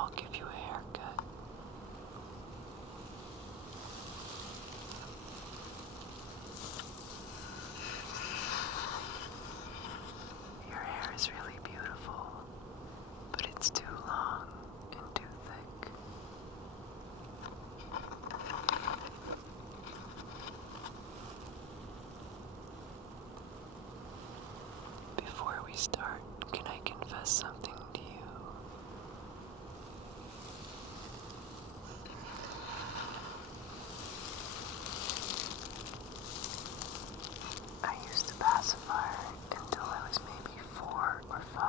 I'll give you a haircut. Your hair is really beautiful, but it's too long and too thick. Before we start, can I confess something to you? I used a pacifier until I was maybe 4 or 5.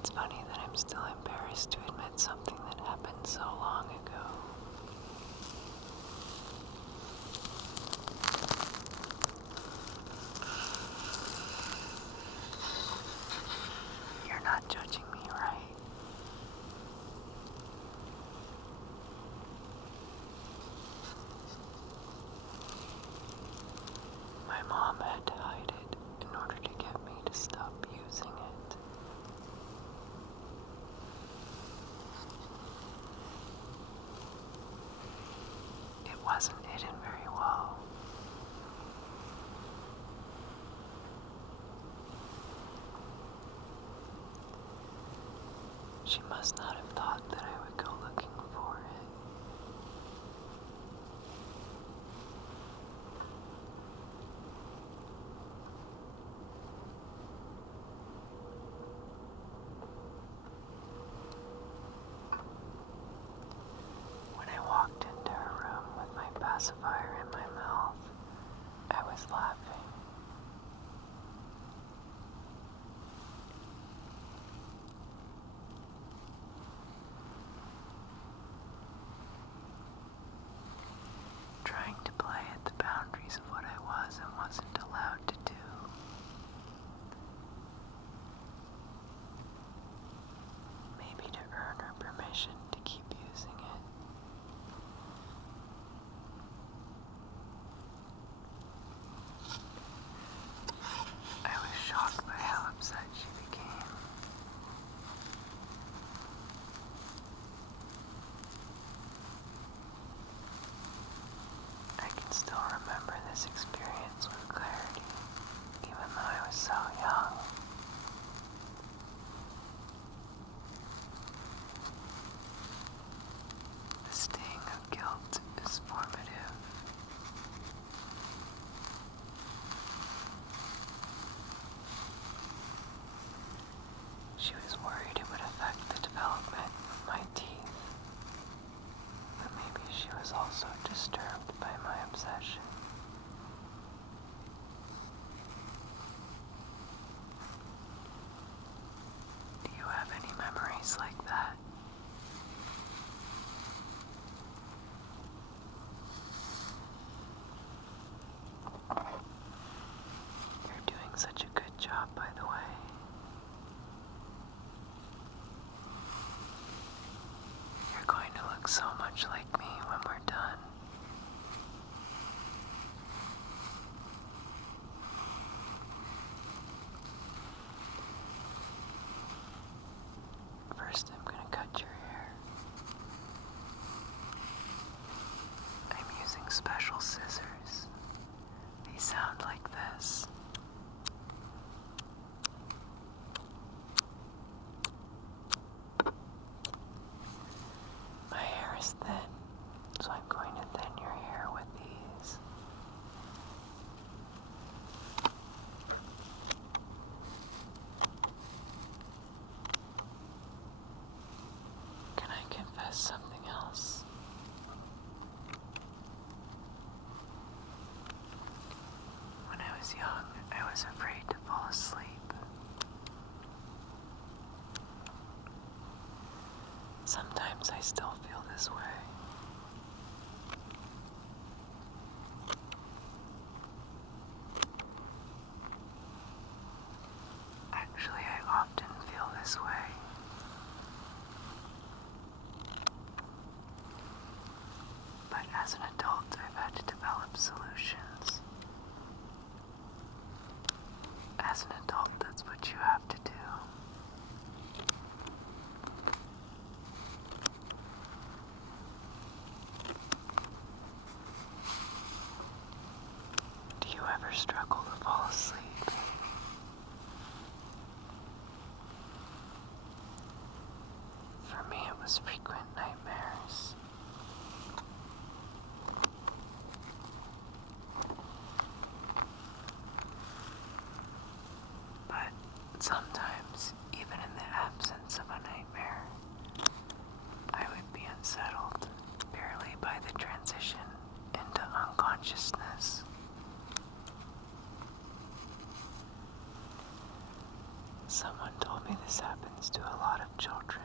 It's funny that I'm still embarrassed to admit something that happened so long ago. You're not judging me, right? My mom had to hide it in order to get me to stop using it. It wasn't hidden very well. She must not have thought that I would go looking for it. When I walked into her room with my pacifier in my mouth, I was laughing. Trying to play at the boundaries of what I was and wasn't allowed to do. Maybe to earn her permission to keep using it. I was shocked by how upset she became. I can still remember this experience with clarity, even though I was so young. The sting of guilt is formative. She was worried it would affect the development of my teeth, but maybe she was also disturbed by my obsession. Do you have any memories like that? You're doing such a good job, by the way. You're going to look so much like me when we're done. First, I'm going to cut your hair. I'm using special scissors. They sound like this. My hair is thin, so I'm going to thin your hair with these. Can I confess something else? When I was young, I was afraid to fall asleep. Sometimes I still feel this way. Actually, I often feel this way. But as an adult, I've had to develop solutions. That's what you have to do. Do you ever struggle to fall asleep? For me, it was frequent nightmares. But sometimes, even in the absence of a nightmare, I would be unsettled barely by the transition into unconsciousness. Someone told me this happens to a lot of children.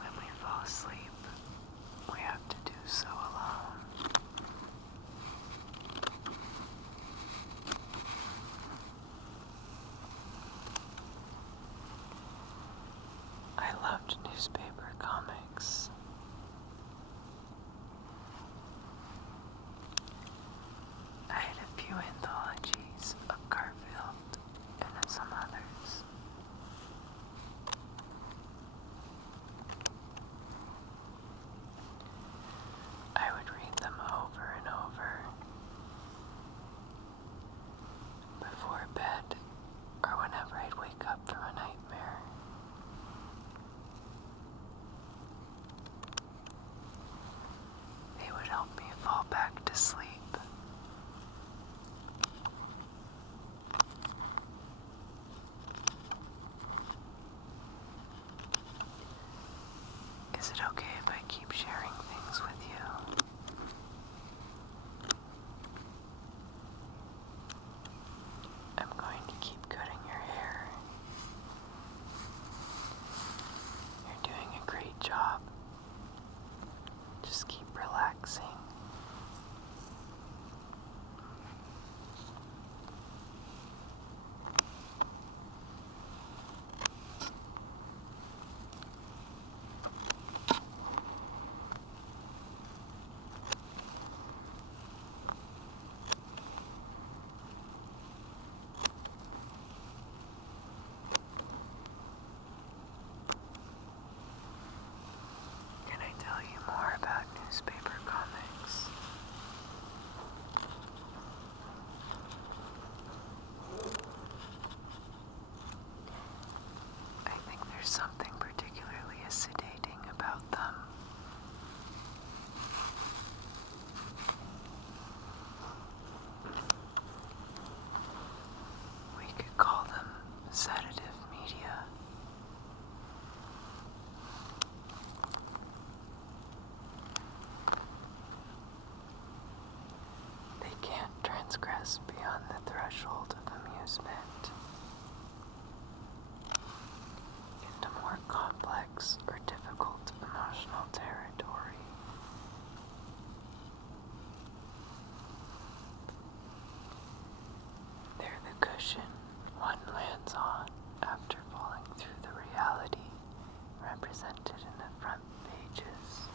When we fall asleep, we have to do so alone. I loved newspaper comics. I had a few anthologies of Garfield and some others. I would read them over and over before bed or whenever I'd wake up from a nightmare. They would help me fall back to sleep. Is it okay if I keep sharing things with you? I'm going to keep cutting your hair. You're doing a great job. Just keep relaxing. Can I tell you more about newspaper comics? I think there's something particularly sedating about them. We could call them sedative media. They can't transgress beyond the threshold of amusement into more complex or difficult emotional territory. They're the cushion one lands on after falling through the reality represented in the front pages.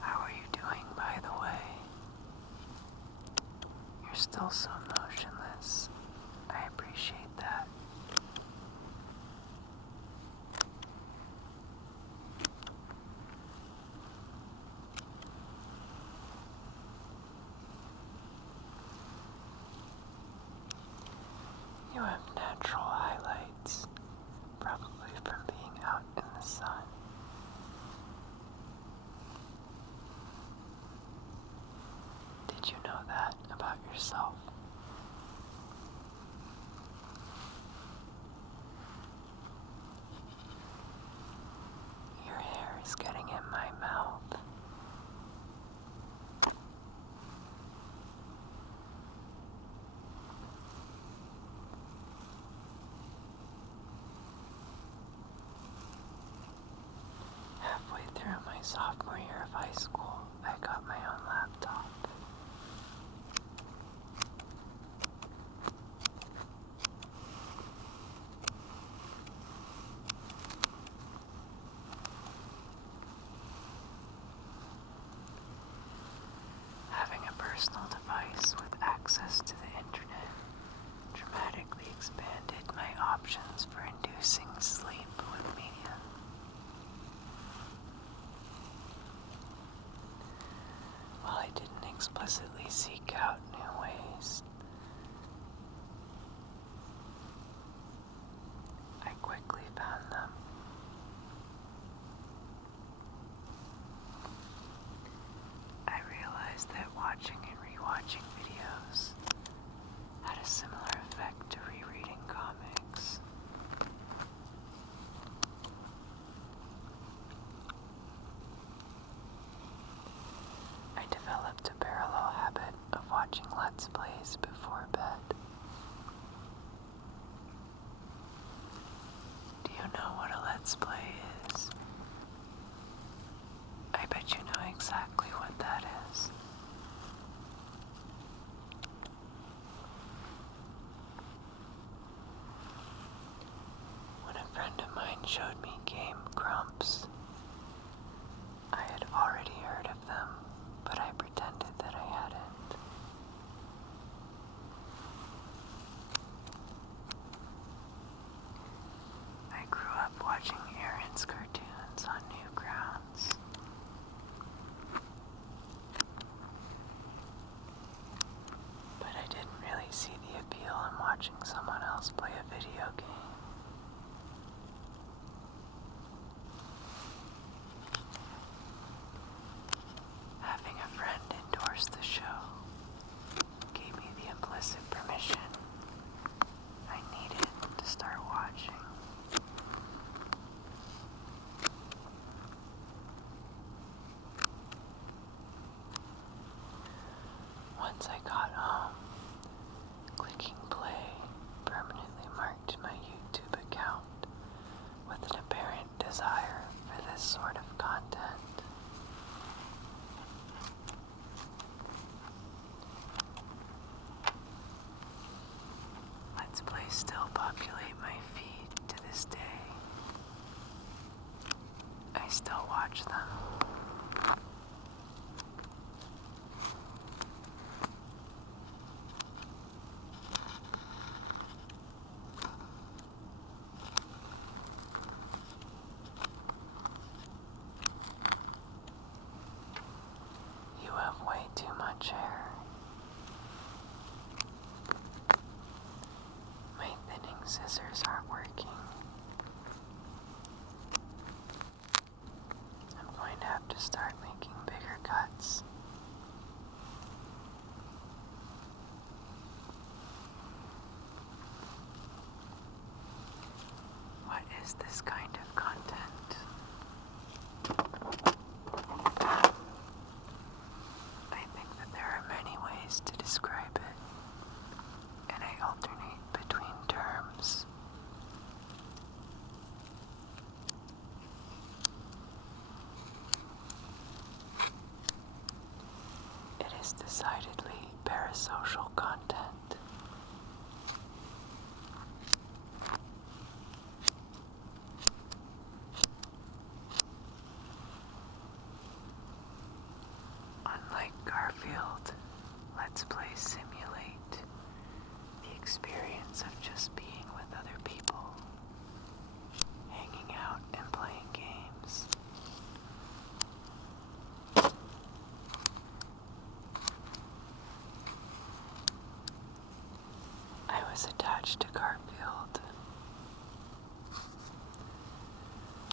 How are you doing, by the way? You're still so motionless. I appreciate that. You have natural highlights, probably from being out in the sun. Did you know that about yourself? Your hair is getting in my mouth. sophomore year of high school, I got my own laptop. Having a personal device with access to the internet dramatically expanded my options for inducing sleep with media. While I didn't explicitly seek out new ways, I quickly found them. I realized that watching and rewatching videos had a similar effect to rereading comics. I developed a parallel habit of watching Let's Plays before bed. Do you know what a Let's Play is? I bet you know exactly what that is. When a friend of mine showed me Game Grumps, I had already heard of them, but I pretended that I hadn't. I grew up watching Aaron's cartoons on Newgrounds. But I didn't really see the appeal in watching someone else play a video game. Having a friend endorse the show gave me the implicit permission I needed to start watching. Once I got home, clicking play permanently marked my YouTube account with an apparent desire for this sort of content. Let's Play still populate my feed to this day. I still watch them. You have way too much hair. My thinning scissors aren't working. I'm going to have to start making bigger cuts. What is this kind of content? I think that there are many ways to describe it, and I alternate between terms. It is decidedly parasocial content. Unlike Garfield, Let's Play simulate the experience of just being with other people, hanging out and playing games. I was attached to Garfield,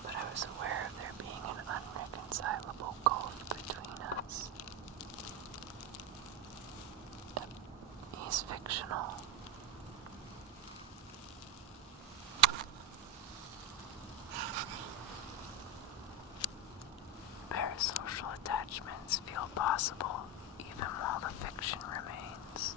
but I was aware of there being an unreconcilable gulf between us. He's fictional. Parasocial attachments feel possible even while the fiction remains.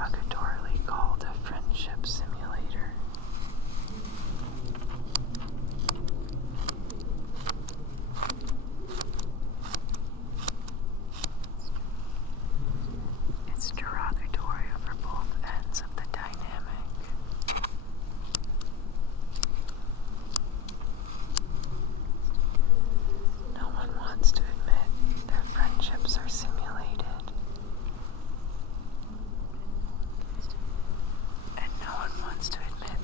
derogatorily called a friendship simulator. It's derogatory for both ends of the dynamic. No one wants to admit their friendships are simulated. And no one wants to admit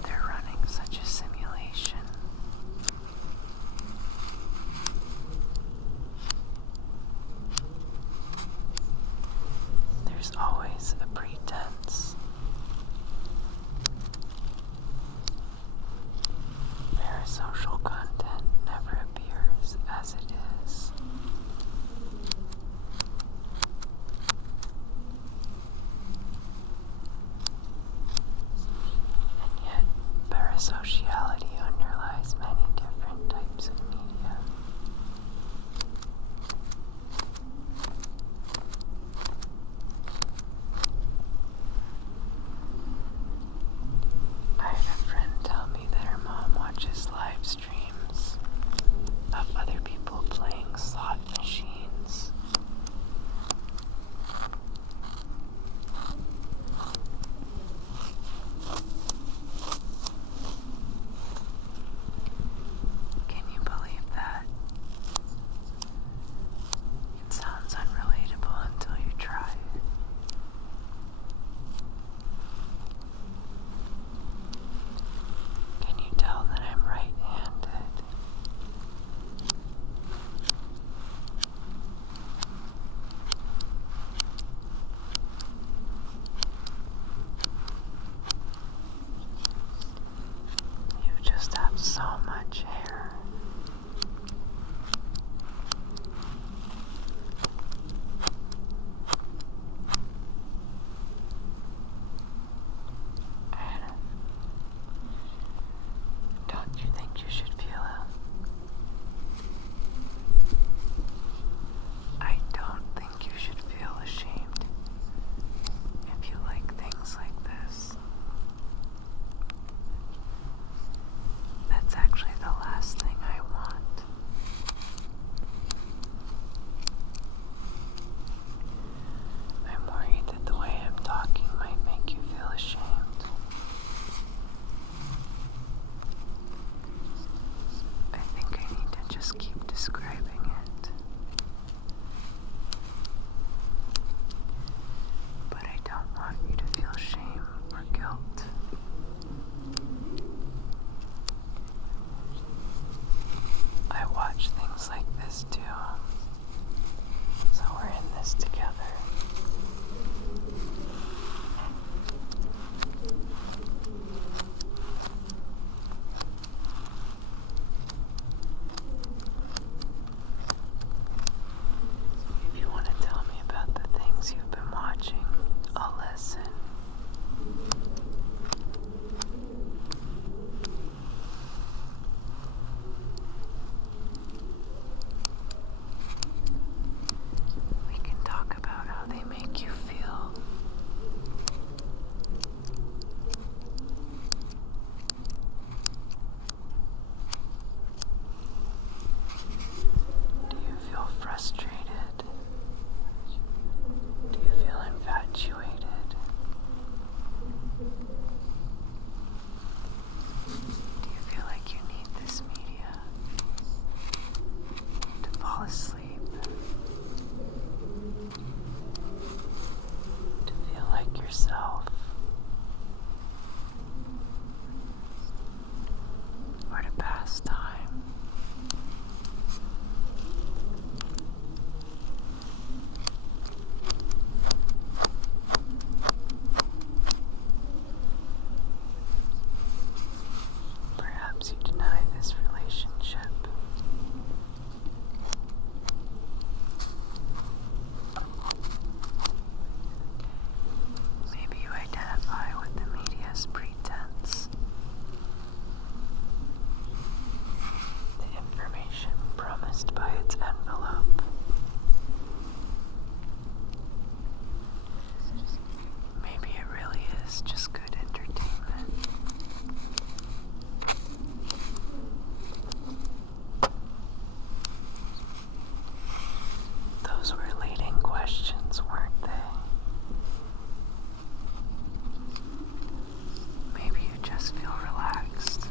things feel relaxed.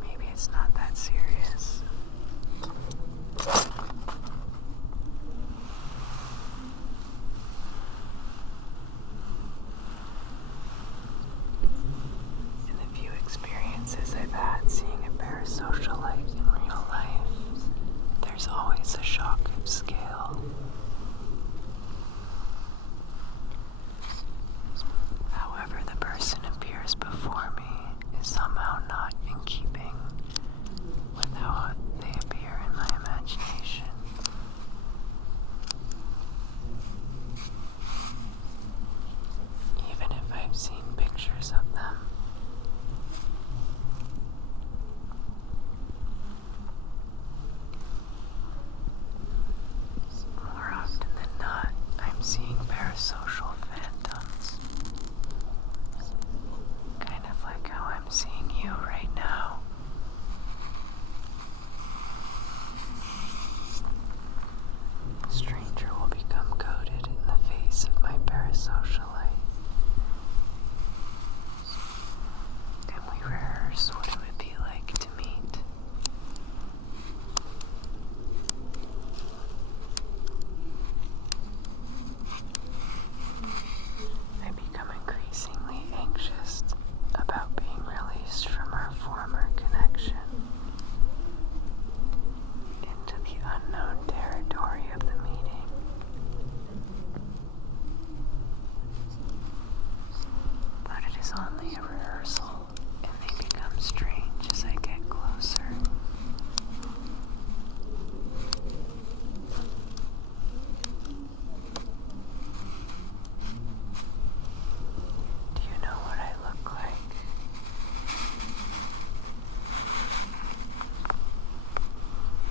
Maybe it's not that serious. In the few experiences I've had seeing a parasocialite in real life, there's always a shock of scale. However the person appears before me is somehow not in keeping with how they appear in my imagination. Even if I've seen pictures of them. More often than not, I'm seeing parasocial phantoms. Kind of like how I'm seeing you right now. A stranger will become coated in the face of my parasocialite. And we rehearse what it would be like to meet. I become increasingly anxious about being released from our former connection into the unknown territory of the meeting. But it is only a rehearsal, and they become strange as I get closer. Do you know what I look like?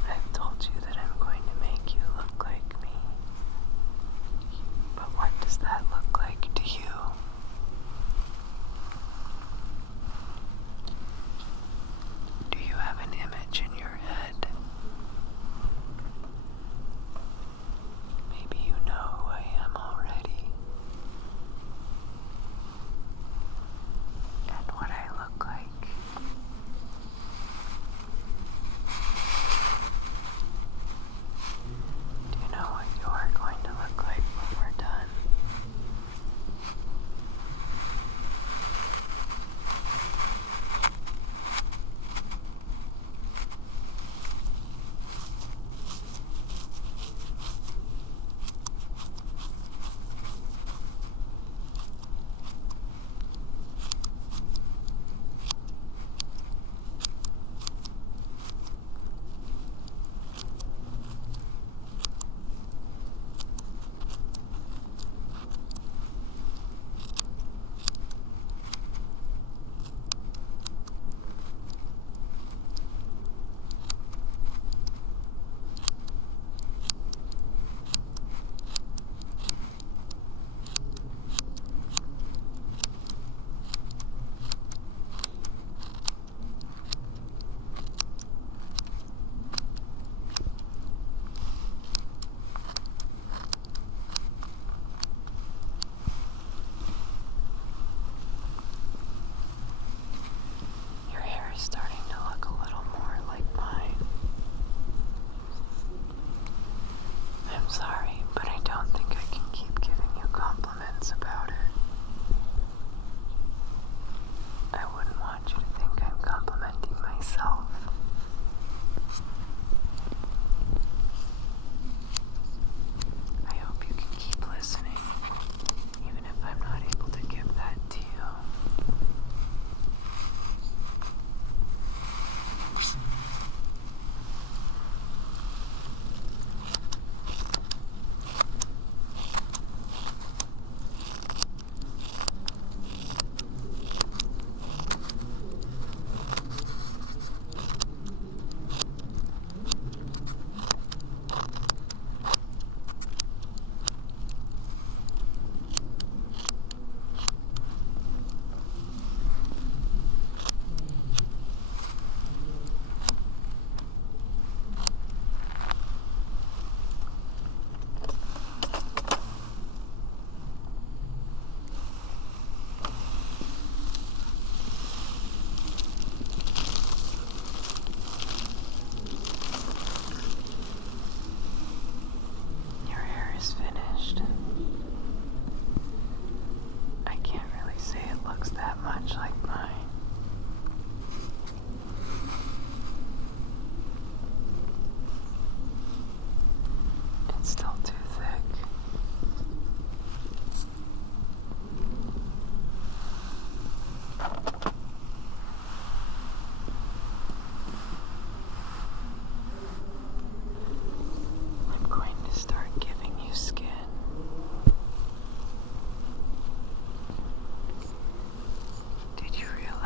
I've told you that I'm going to make you look like me. But what does that look like to you? looks that much like mine. It's still too thick. I'm going to start giving you skin. Did you realize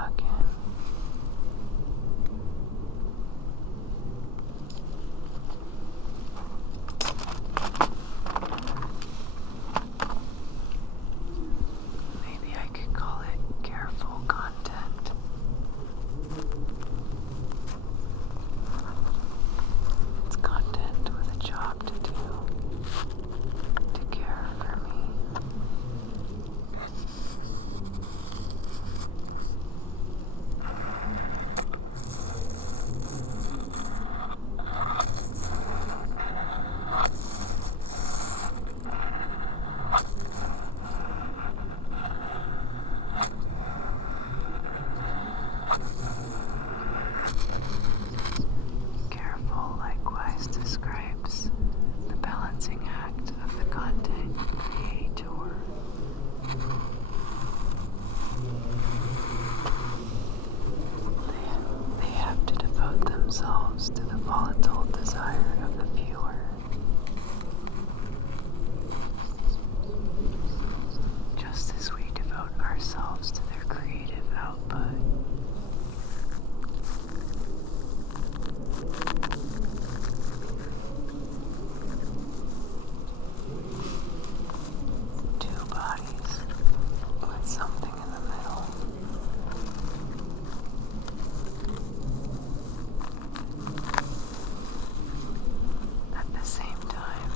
stuck in. Maybe I could call it careful content. It's content with a job to do, to care for me. Careful likewise describes the balancing act of the content creator. They have to devote themselves to the volatile desire of the viewer. Just as we devote ourselves to their creative output. Two bodies with something in the middle. At the same time,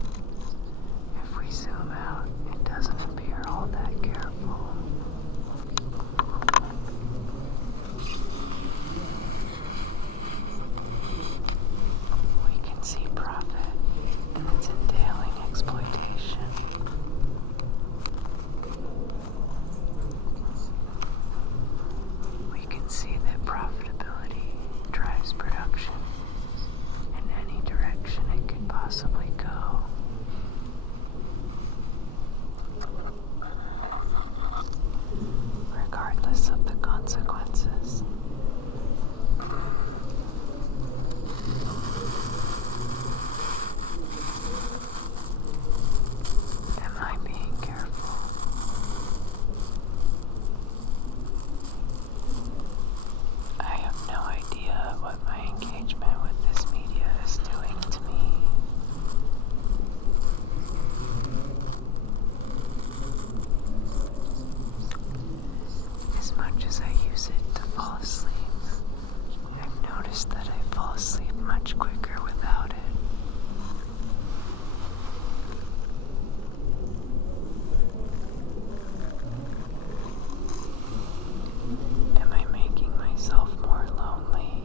if we zoom out, it doesn't appear all that careful. We can see profit and its entailing exploitation. We can see that profitability drives production in any direction it could possibly go. Regardless of the consequences. Am I being careful? I have no idea what my engagement with this media is doing to me. As much as I use it to fall asleep, I've noticed that I fall asleep much quicker without it. Am I making myself more lonely?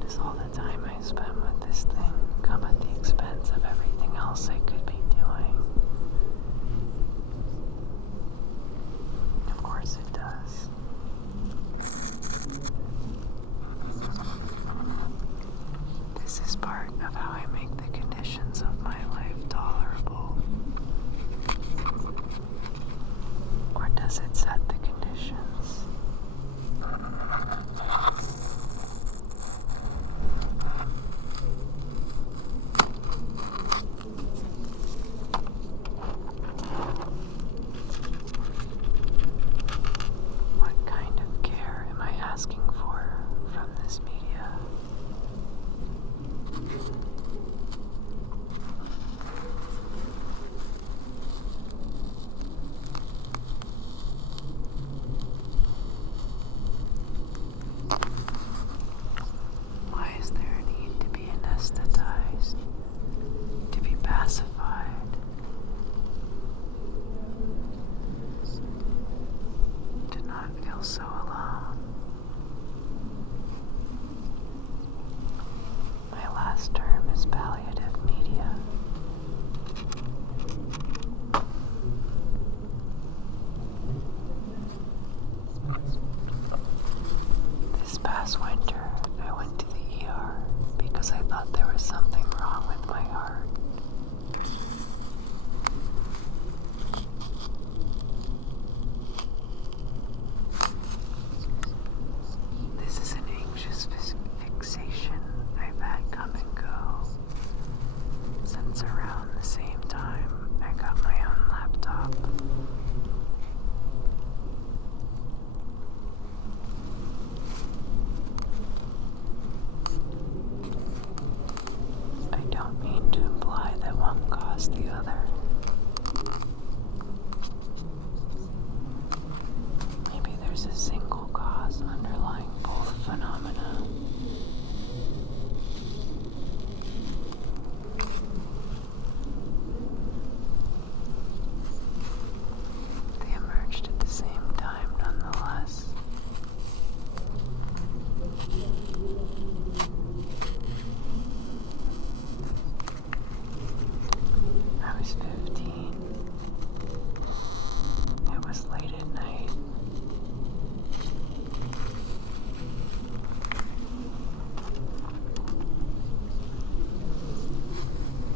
Does all the time I spend with this thing come at the expense of everything else I could be doing? Of course it does. This is part of how I make the conditions of my life tolerable. Or does it set the conditions? What kind of care am I asking for from this media? Why is there a need to be anesthetized, to be pacified? To not feel so alone. My last term is palliative media. This past winter, I went to the ER because I thought there was something wrong with my heart. This is an anxious fixation I've had come and go since around the same time I got my own laptop. other. Maybe there's a single cause underlying both phenomena. They emerged at the same time, nonetheless. I was 15. It was late at night.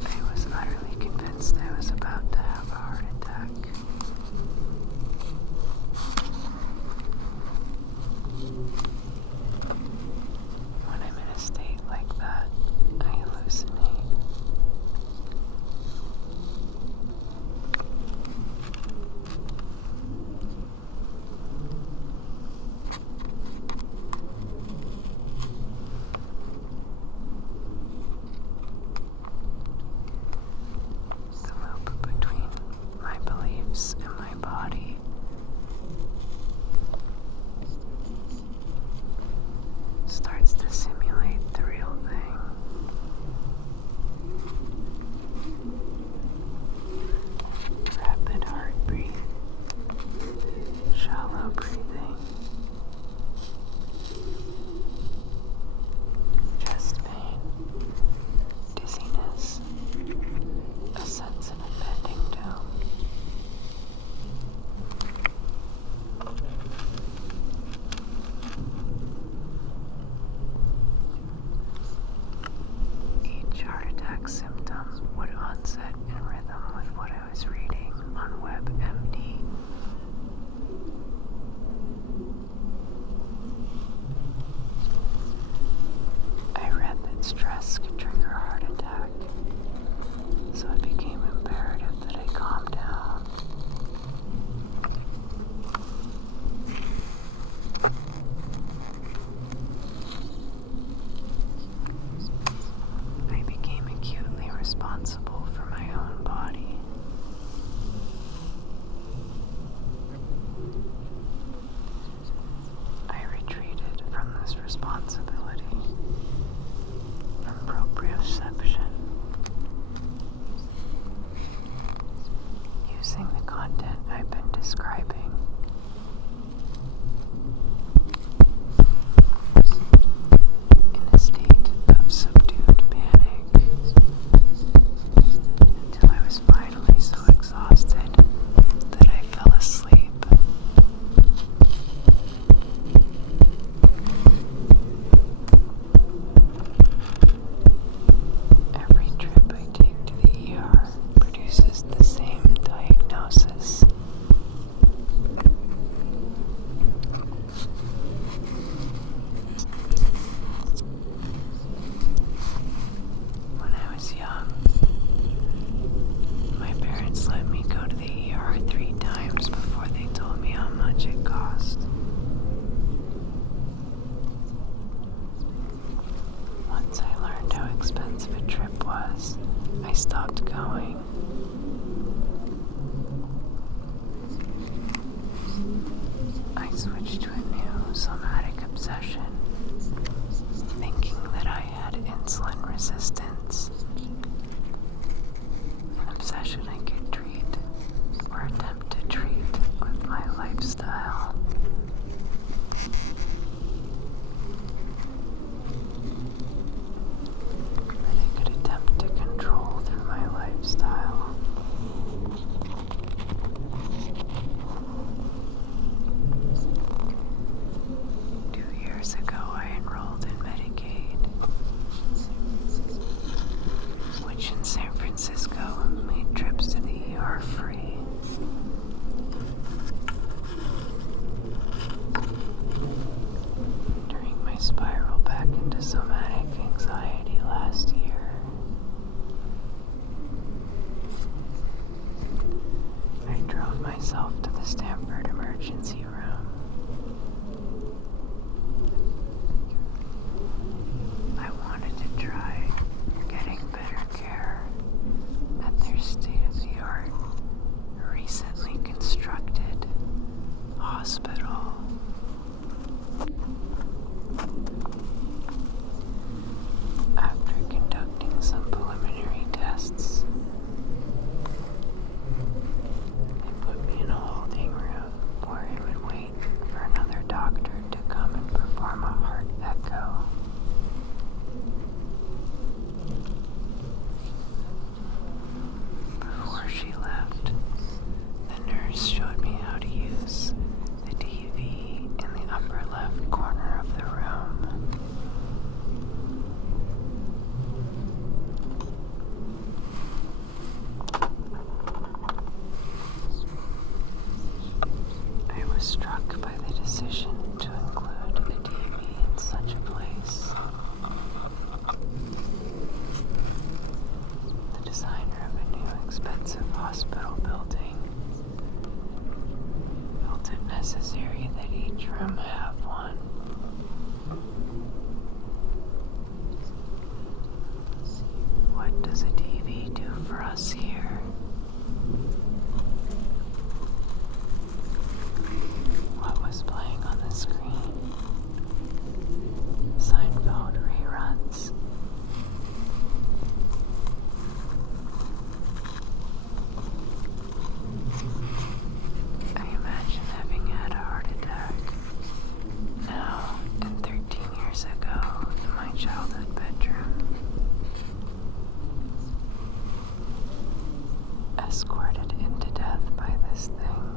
I was utterly convinced I was about to have a heart attack. When I'm in a state like that, I hallucinate. The loop between my beliefs and my body starts to simulate the real thing. Rapid heartbeat, shallow breathing, chest pain, dizziness, a sense of impending doom. Each heart attack symptom would onset in rhythm with what I was reading on WebMD. I read that stress could trigger a heart attack, so it became imperative that I calm down. I became acutely responsible for my own body. I retreated from this responsibility from proprioception, using the content I've been describing. In a state of subdued panic, until I was finally so exhausted that I fell asleep. Every trip I take to the ER produces the same diagnosis. When I was young, my parents let me go to the ER 3 times before they told me how much it cost. Once I learned how expensive a trip was, I stopped going. I switched to a new somatic obsession, thinking that I had insulin resistance. An obsession I could treat, or attempt to treat, with my lifestyle. That I could attempt to control through my lifestyle. 2 years ago, I enrolled in Medicaid, which in San Francisco made trips to the ER free. During my spiral back into somatic anxiety last year, I drove myself to the Stanford emergency room. I wanted to try getting better care at their state-of-the-art expensive hospital building. Felt it necessary that each room have one. What does a TV do for us here? What was playing on the screen? Seinfeld reruns. I imagine having had a heart attack now and 13 years ago in my childhood bedroom. Escorted into death by this thing,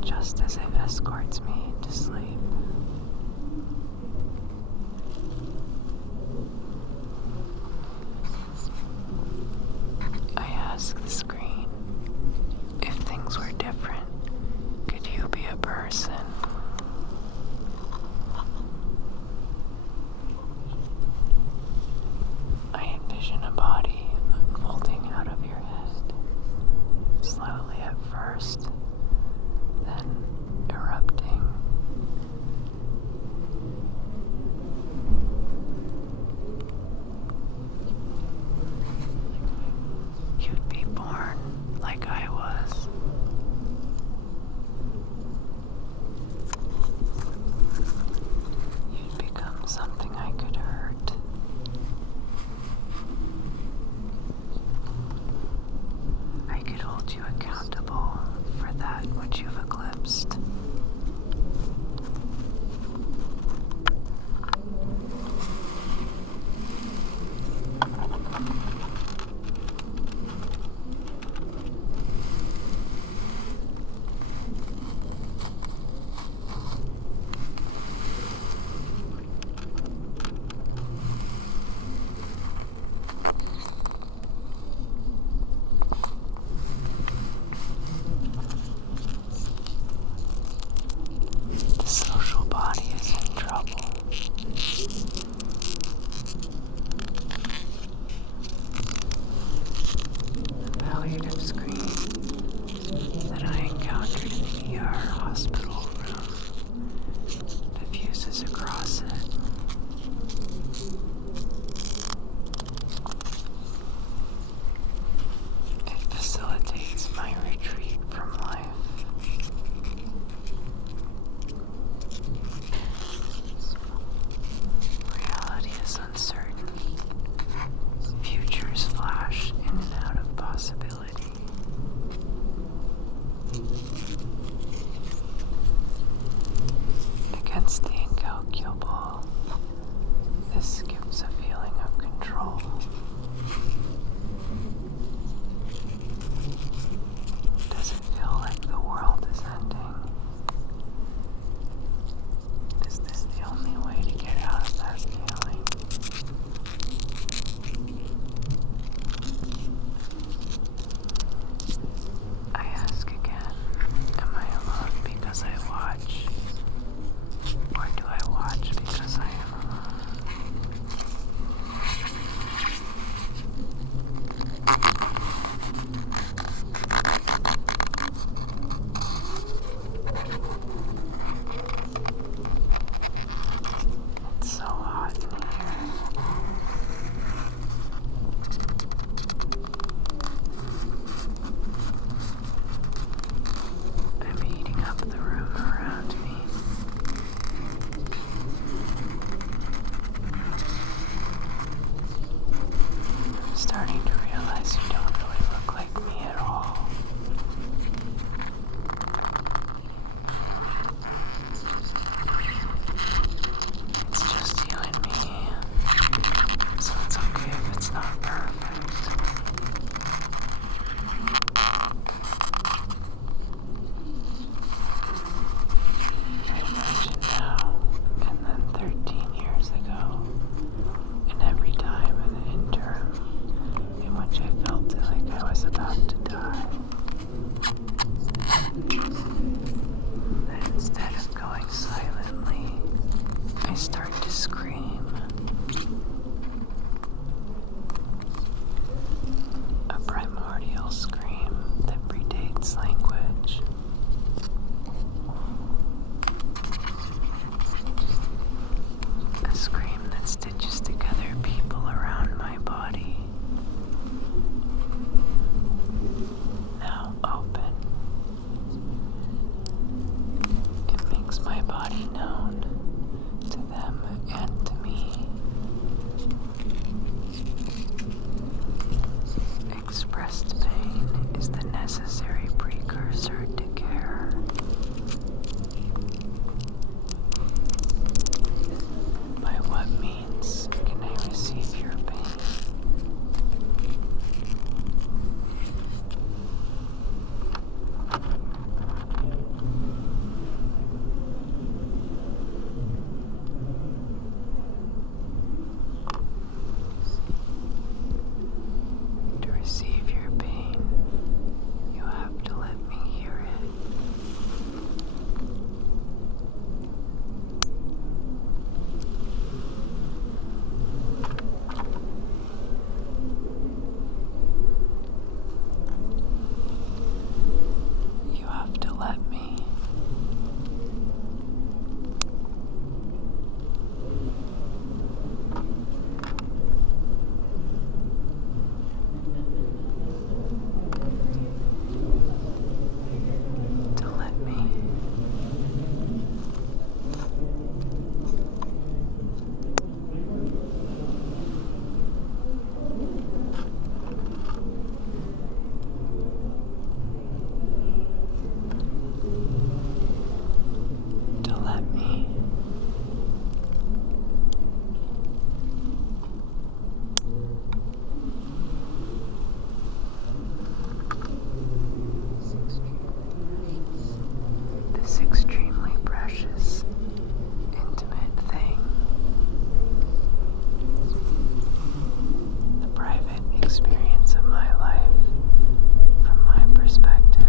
just as it escorts me to sleep. I ask the screen, if things were different, could you be a person? I envision a body unfolding out of your head, slowly at first, then erupting. You'd be born like I was. You'd become something I could hurt. I could hold you accountable for that which you've eclipsed. The social body is in trouble. The palliative screen that I encountered in the ER hospital room diffuses across it. It facilitates my retreat from life. Reality is uncertain. Futures flash in and out of possibility. Against the incalculable, this gives a feeling of control. Does it feel like the world is ending? Is this the only way to get out of that feeling? I ask again, am I alone because I watch? Or do I watch because I am alone? It's so hot in here. I'm heating up the room around me. I'm starting to realize you don't really look like me at all. It's just you and me, so it's okay if it's not perfect. I imagine now, and then 13 years ago, and every time in the interim in which I felt like I was about to die. That instead of going silently, I start to scream. Unexpressed pain is the necessary precursor to care. By what means can I receive your pain? To receive your pain, you have to let me hear it. You have to let me. To let me. To let me. This extremely precious, intimate thing. The private experience of my life from my perspective.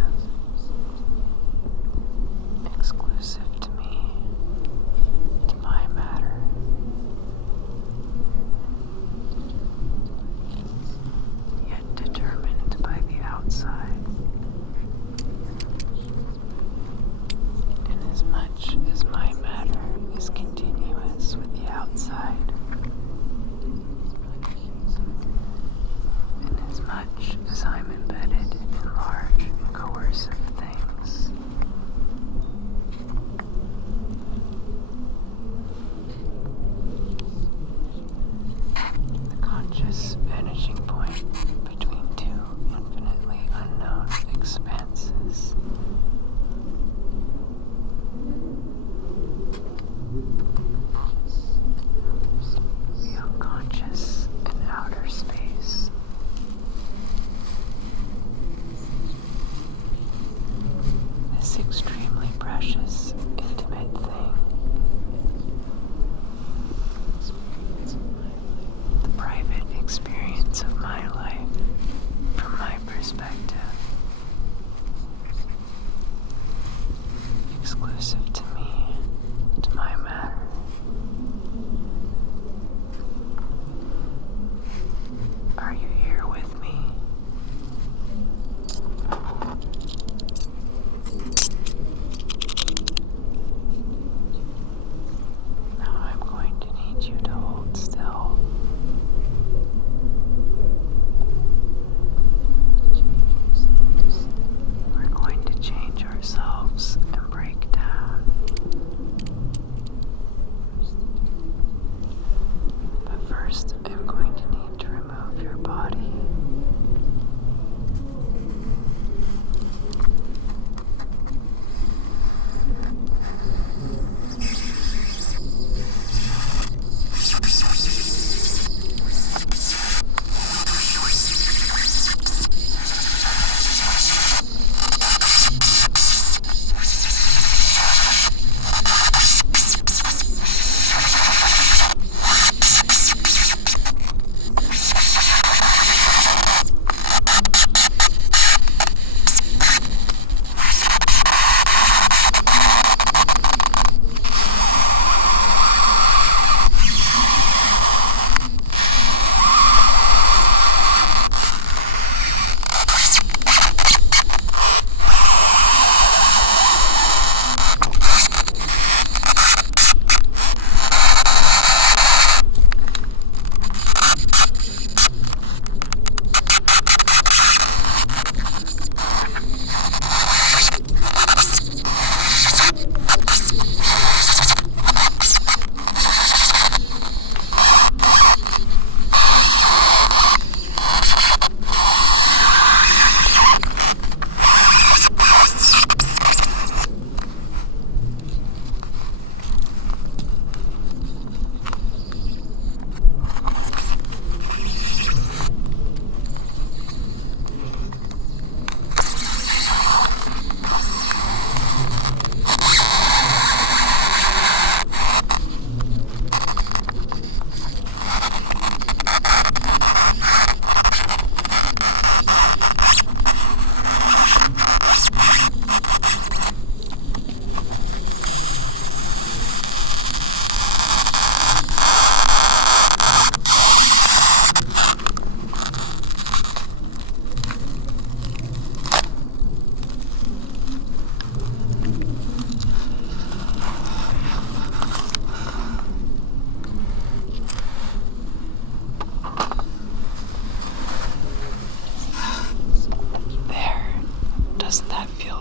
Exclusive to me, to my matter. Yet determined by the outside. Inasmuch as my matter is continuous with the outside. Inasmuch as I'm embedded in large and coercive things. The conscious vanishing point between two infinitely unknown expanses. The unconscious and outer space. This extremely precious, intimate thing. The private experience of my life from my perspective. Exclusive to me, to my matter. Are you here with me? Now I'm going to need you to hold still. We're going to change ourselves and break down.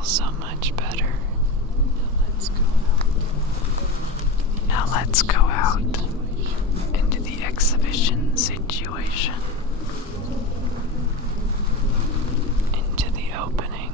feels so much better. Now let's go out into the exhibition situation. Into the opening.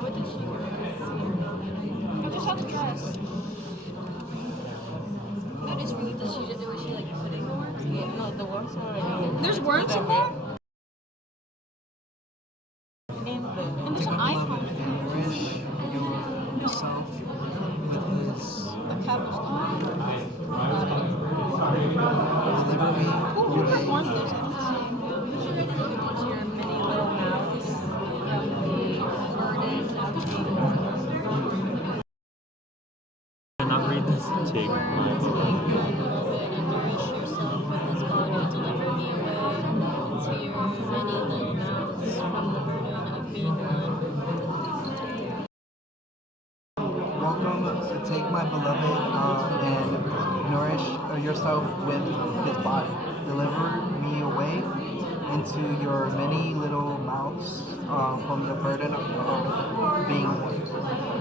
What did she wear? I just saw the dress. That is really. Was she like putting the worms? Yeah, no, the worms are already. There's worms in there. And there's an iPhone. Nourish yourself with his A cobblestone. deliver me Who away. performed those? I didn't see. Into your many little mouths from the burden of being. Not read this take. Take my beloved and nourish yourself with his body. Deliver me away into your many little mouths from the burden of being one. Welcome, take my beloved and nourish yourself with his body. Deliver me away into your many little mouths from the burden of being one.